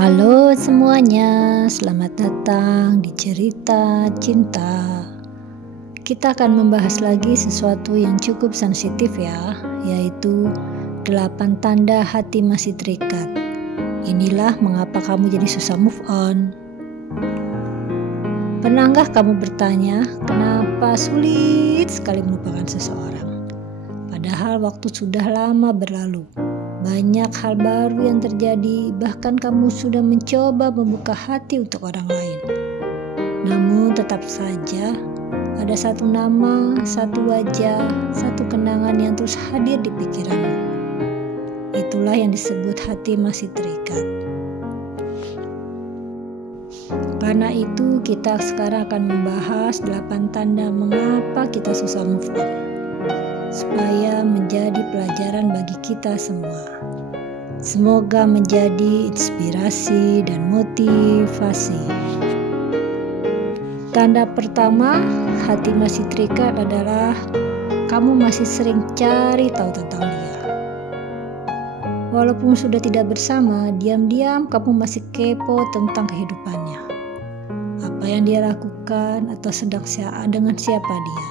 Halo semuanya, selamat datang di cerita cinta. Kita akan membahas lagi sesuatu yang cukup sensitif ya, yaitu 8 tanda hati masih terikat. Inilah mengapa kamu jadi susah move on. Pernahkah kamu bertanya, kenapa sulit sekali melupakan seseorang? Padahal waktu sudah lama berlalu. Banyak hal baru yang terjadi, bahkan kamu sudah mencoba membuka hati untuk orang lain. Namun tetap saja ada satu nama, satu wajah, satu kenangan yang terus hadir di pikiranmu. Itulah yang disebut hati masih terikat. Karena itu kita sekarang akan membahas 8 tanda mengapa kita susah move on, supaya menjadi pelajaran bagi kita semua. Semoga menjadi inspirasi dan motivasi. Tanda pertama hati masih terikat adalah kamu masih sering cari tahu tentang dia. Walaupun sudah tidak bersama, diam-diam kamu masih kepo tentang kehidupannya. Apa yang dia lakukan atau sedang dengan siapa dia.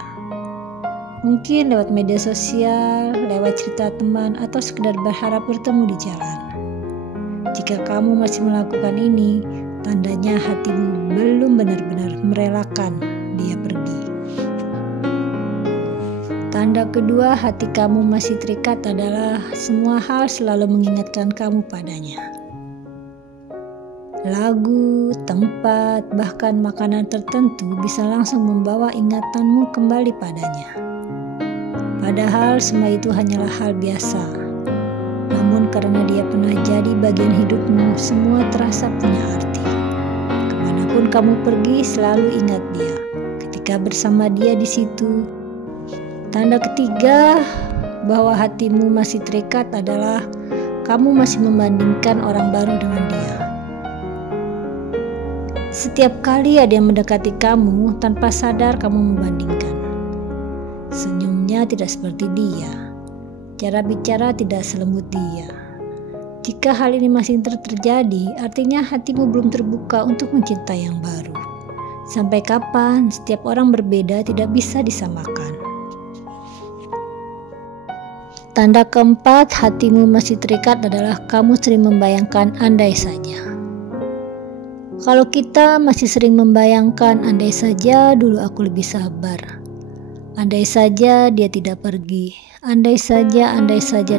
Mungkin lewat media sosial, lewat cerita teman, atau sekedar berharap bertemu di jalan. Jika kamu masih melakukan ini, tandanya hatimu belum benar-benar merelakan dia pergi. Tanda kedua hati kamu masih terikat adalah semua hal selalu mengingatkan kamu padanya. Lagu, tempat, bahkan makanan tertentu bisa langsung membawa ingatanmu kembali padanya. Padahal semua itu hanyalah hal biasa. Namun karena dia pernah jadi bagian hidupmu, semua terasa punya arti. Kemanapun kamu pergi, selalu ingat dia. Ketika bersama dia di situ. Tanda ketiga bahwa hatimu masih terikat adalah kamu masih membandingkan orang baru dengan dia. Setiap kali ada yang mendekati kamu, tanpa sadar kamu membandingkan. Senyumnya tidak seperti dia, cara bicara tidak selembut dia. Jika hal ini masih terjadi, artinya hatimu belum terbuka untuk mencintai yang baru. Sampai kapan setiap orang berbeda tidak bisa disamakan. Tanda keempat hatimu masih terikat adalah kamu sering membayangkan andai saja. Kalau kita masih sering membayangkan andai saja dulu aku lebih sabar. Andai saja dia tidak pergi, andai saja,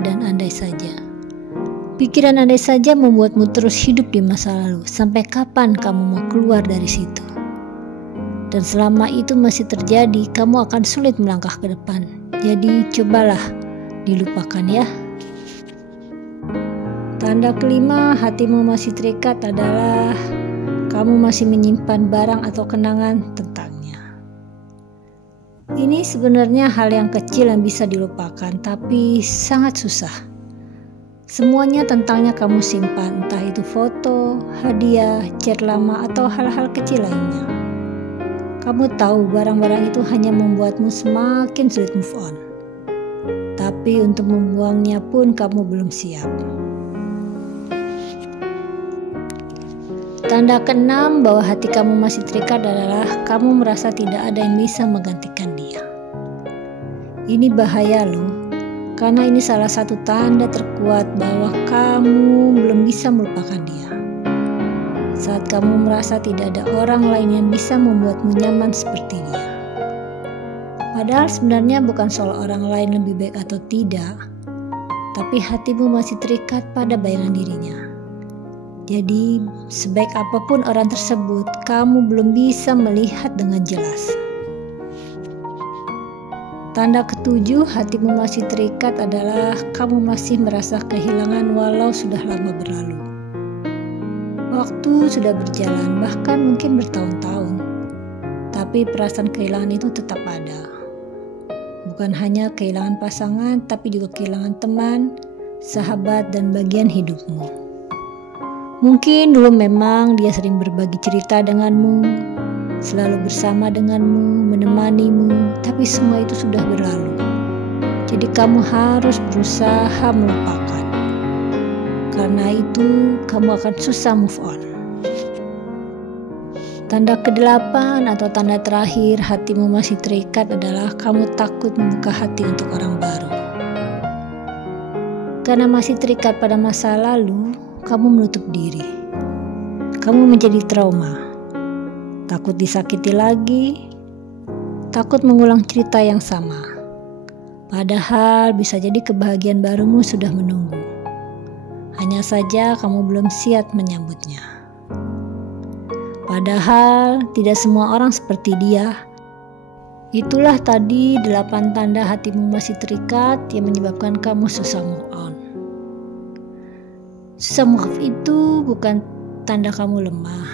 dan andai saja. Pikiran andai saja membuatmu terus hidup di masa lalu. Sampai kapan kamu mau keluar dari situ? Dan selama itu masih terjadi, kamu akan sulit melangkah ke depan. Jadi cobalah dilupakan ya. Tanda kelima hatimu masih terikat adalah kamu masih menyimpan barang atau kenangan tentangnya. Ini sebenarnya hal yang kecil yang bisa dilupakan, tapi sangat susah. Semuanya tentangnya kamu simpan, entah itu foto, hadiah, chat lama, atau hal-hal kecil lainnya. Kamu tahu barang-barang itu hanya membuatmu semakin sulit move on. Tapi untuk membuangnya pun kamu belum siap. Tanda keenam bahwa hati kamu masih terikat adalah kamu merasa tidak ada yang bisa menggantikan dia. Ini bahaya loh, karena ini salah satu tanda terkuat bahwa kamu belum bisa melupakan dia. Saat kamu merasa tidak ada orang lain yang bisa membuatmu nyaman seperti dia. Padahal sebenarnya bukan soal orang lain lebih baik atau tidak, tapi hatimu masih terikat pada bayangan dirinya. Jadi, sebaik apapun orang tersebut, kamu belum bisa melihat dengan jelas. Tanda ketujuh hatimu masih terikat adalah kamu masih merasa kehilangan walau sudah lama berlalu. Waktu sudah berjalan, bahkan mungkin bertahun-tahun. Tapi perasaan kehilangan itu tetap ada. Bukan hanya kehilangan pasangan, tapi juga kehilangan teman, sahabat, dan bagian hidupmu. Mungkin dulu memang dia sering berbagi cerita denganmu, selalu bersama denganmu, menemanimu, tapi semua itu sudah berlalu. Jadi kamu harus berusaha melupakan. Karena itu, kamu akan susah move on. Tanda ke-8 atau tanda terakhir hatimu masih terikat adalah kamu takut membuka hati untuk orang baru. Karena masih terikat pada masa lalu, kamu menutup diri. Kamu menjadi trauma. Takut disakiti lagi, takut mengulang cerita yang sama. Padahal bisa jadi kebahagiaan barumu sudah menunggu. Hanya saja kamu belum siap menyambutnya. Padahal tidak semua orang seperti dia. Itulah tadi 8 tanda hatimu masih terikat yang menyebabkan kamu susah move on. Susah move itu bukan tanda kamu lemah.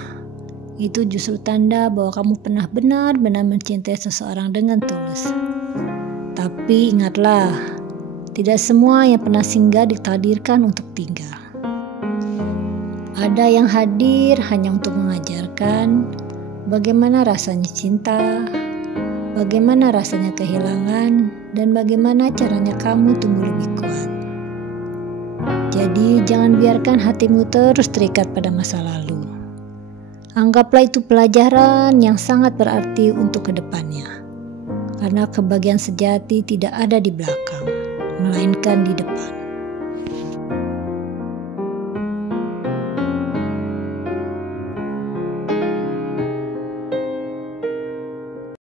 Itu justru tanda bahwa kamu pernah benar-benar mencintai seseorang dengan tulus. Tapi ingatlah, tidak semua yang pernah singgah ditakdirkan untuk tinggal. Ada yang hadir hanya untuk mengajarkan bagaimana rasanya cinta, bagaimana rasanya kehilangan, dan bagaimana caranya kamu tumbuh lebih kuat. Jadi jangan biarkan hatimu terus terikat pada masa lalu. Anggaplah itu pelajaran yang sangat berarti untuk kedepannya. Karena kebahagiaan sejati tidak ada di belakang, melainkan di depan.